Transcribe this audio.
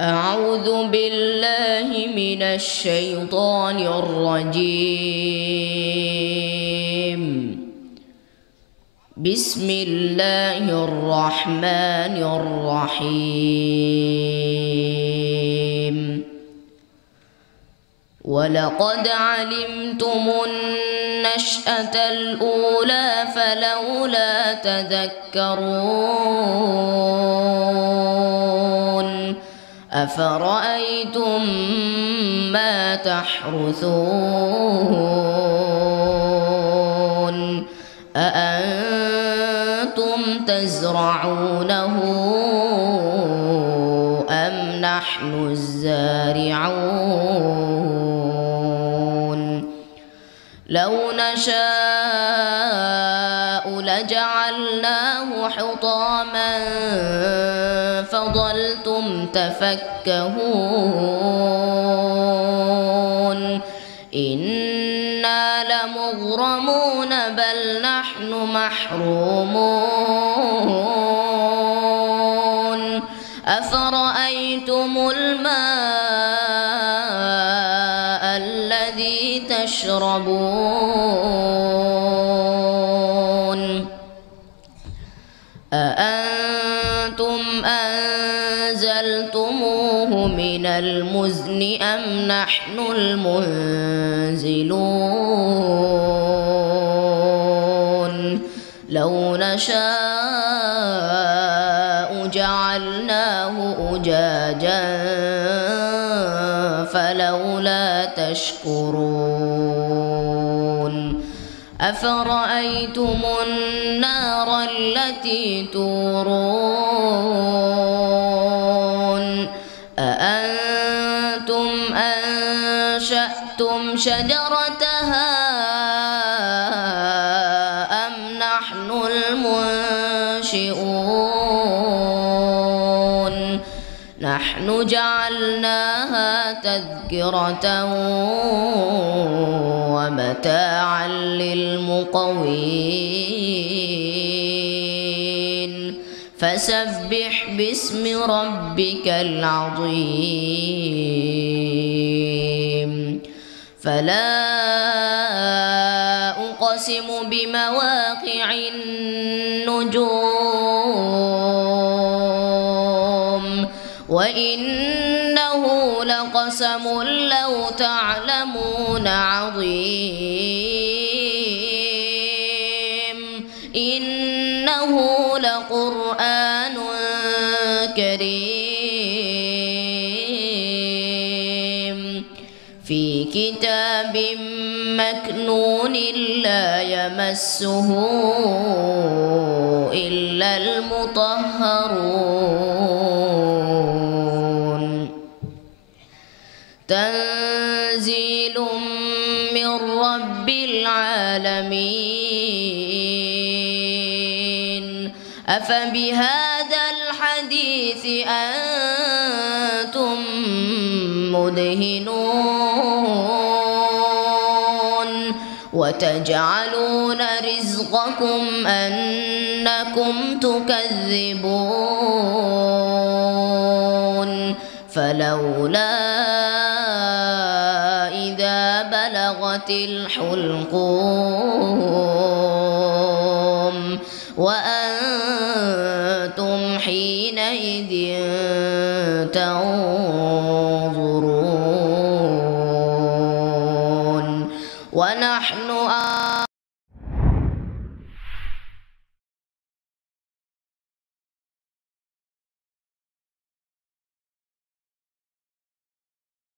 أعوذ بالله من الشيطان الرجيم. بسم الله الرحمن الرحيم. ولقد علمتم النشأة الأولى فلولا تذكرون. أفرأيتم ما تحرثون أأنتم تزرعونه أم نحن الزارعون؟ لو نشاء لجعلناه حطاما فظلتم تفكهون. إنا لمغرمون بل نحن محرومون. أفرأيتم الماء الذي تشربون أأنتم أنزلتموه من المزن أم نحن المنزلون؟ لو نشاء جعلناه أجاجا فلولا تشكرون. أفرأيتم النار التي تورون أأنتم أنشأتم شجرتها أم نحن المنشئون؟ نحن جعلناها تذكرة ومتاعا للمقوين. فسبح باسم ربك العظيم. فلا أقسم بمواقع النجوم وإنه لقسم لو تعلمون عظيم. إنه لقرآن كريم في كتاب مكنون لا يمسه إلا المطهرون. تنزيل من رب العالمين. أفبهذا الحديث أنتم مدهنون وتجعلون رزقكم أنكم تكذبون. فلولا إذا بلغت الحلقوم وأنتم حينئذ تنظرون ونحن